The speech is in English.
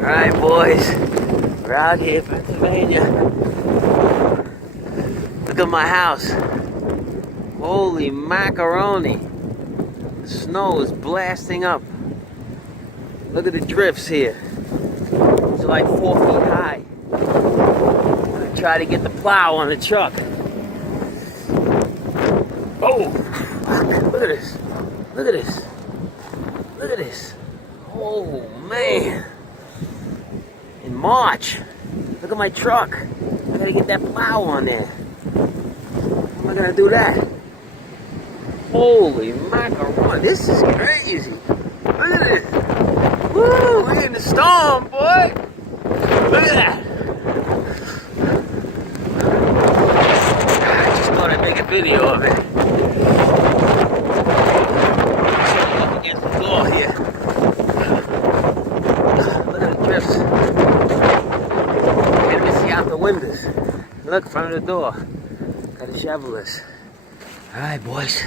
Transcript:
Alright, boys, we're out here, Pennsylvania. Look at my house. Holy macaroni. The snow is blasting up. Look at the drifts here. It's like 4 feet high. I'm gonna try to get the plow on the truck. Oh, look at this. Look at this. Look at this. Oh, man. In March. Look at my truck. I gotta get that plow on there. How am I gonna do that? Holy macaroni. This is crazy. Look at this. Woo, we're in the storm, boy. Look at that. I just thought I'd make a video of it. Up against the door here. Look at the drifts. Can't even see out the windows. Look, in front of the door. Gotta shovel this. Alright, boys.